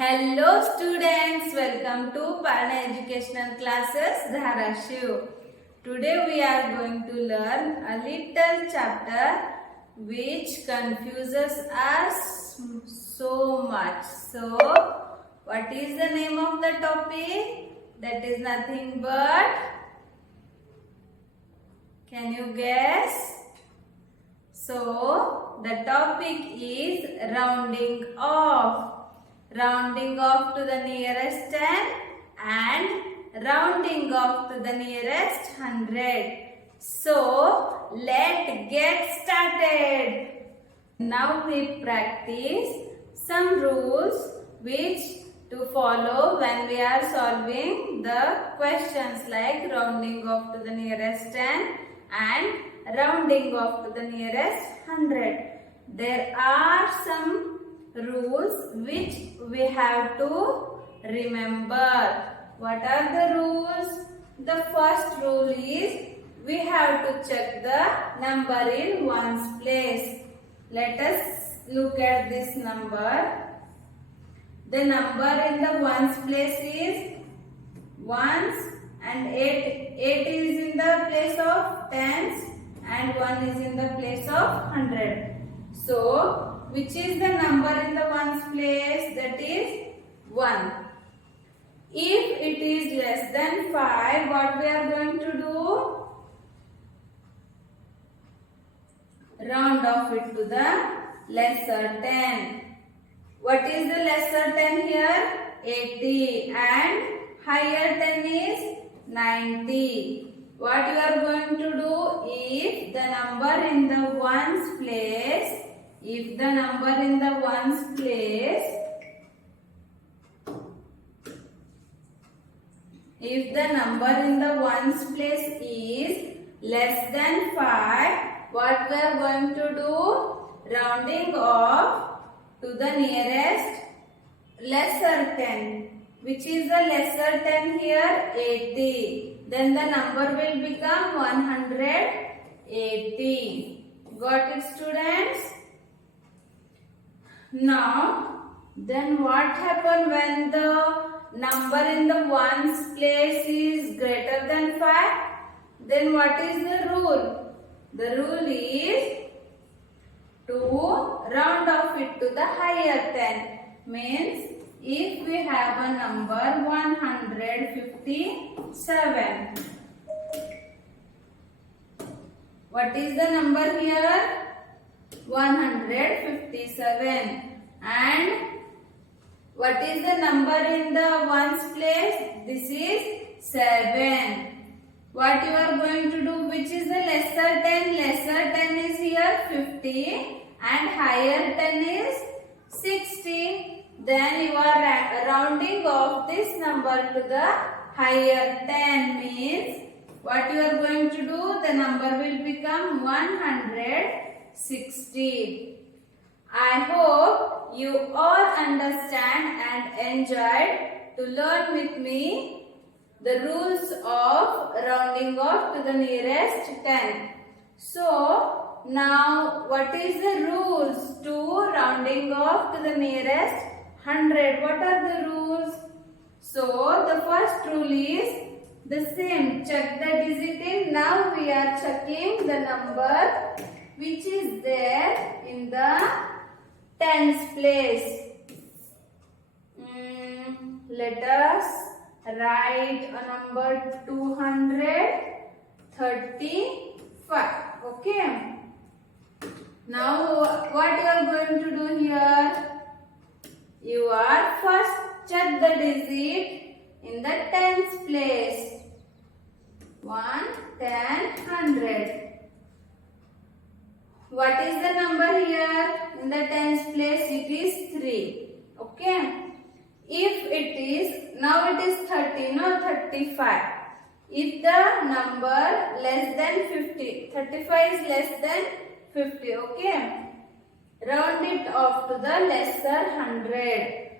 Hello students, welcome to Parna Educational Classes Dharashiv. Today we are going to learn a little chapter which confuses us so much. So, what is the name of the topic? That is nothing but, can you guess? So, the topic is rounding off. Rounding off to the nearest 10 and rounding off to the nearest 100. So, let's get started. Now we practice some rules which to follow when we are solving the questions like rounding off to the nearest 10 and rounding off to the nearest 100. There are some rules which we have to remember. What are the rules? The first rule is we have to check the number in ones place. Let us look at this number. The number in the ones place is ones and 8. 8 is in the place of tens and 1 is in the place of 100. So, which is the number in the ones place? That is 1. If it is less than 5, what we are going to do? Round off it to the lesser 10. What is the lesser 10 here? 80 and higher 10 is 90. What you are going to do? If the number in the ones place, if the number in the ones place is less than 5, what we are going to do? Rounding off to the nearest lesser 10. Which is the lesser 10 here? 80. Then the number will become 180. Got it, students? Now, then what happens when the number in the ones place is greater than 5? Then what is the rule? The rule is to round off it to the higher 10. Means, if we have a number 157. What is the number here? 157. And what is the number in the ones place? This is 7. What you are going to do? Which is the lesser 10? Lesser 10 is here 50 and higher 10 is 60. Then you are rounding off this number to the higher 10 means what you are going to do? The number will become 160. I hope you all understand and enjoyed to learn with me the rules of rounding off to the nearest 10. So, now what is the rules to rounding off to the nearest 100? What are the rules? So, the first rule is the same. Check the digit in. Now we are checking the number which is there in the tens place. Let us write a number 235. Okay. Now what you are going to do here? You are first check the digit in the tens place. 1, 10, 100. What is the number here? In the tens place it is 3. Okay. If it is, now it is 30, no 35. If the number less than 50, 35 is less than 50, okay. Round it off to the lesser 100.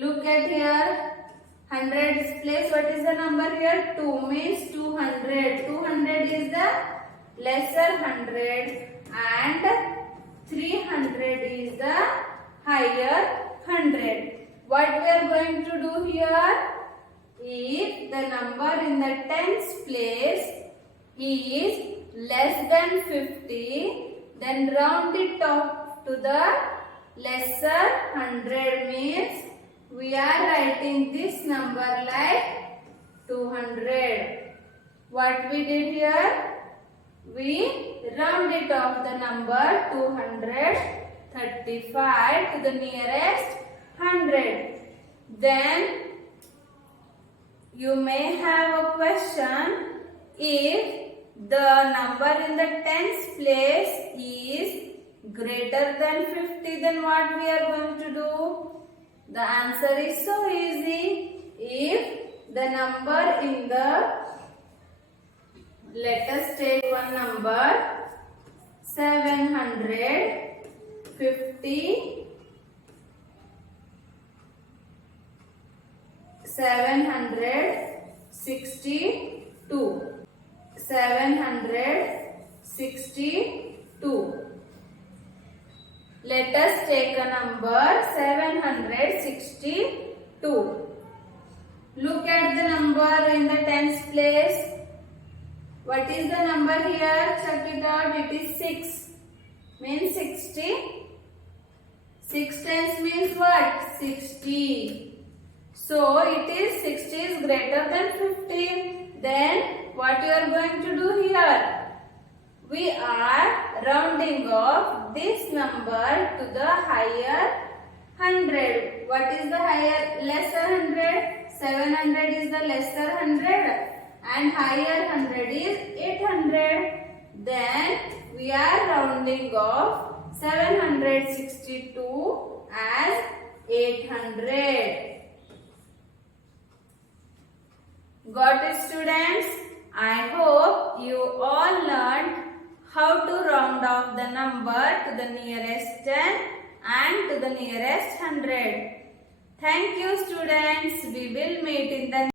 Look at here. 100 is place. What is the number here? 2 means 200. 200 is the lesser 100 and 300 is the higher 100. What we are going to do here? If the number in the tens place is less than 50, then round it off to the lesser 100, means we are writing this number like 200. What we did here? We round it off the number 235 to the nearest 100. Then you may have a question, if the number in the tens place is greater than 50, then what we are going to do? The answer is so easy. If the number in the, let us take one number, 752. 762. Let us take a number 762. Look at the number in the tens place. What is the number here? Check it out. It is 6. Means 60. 6 times means what? 60. So it is 60 is greater than 50. Then what you are going to do here? We are rounding off this number to the higher 100. What is the higher? Lesser 100. 700 is the lesser 100 and higher 100 is 800. Then we are rounding off 762 as 800. Got it, students? I hope you all learned how to round off the number to the nearest 10 and to the nearest 100. Thank you, students. We will meet in the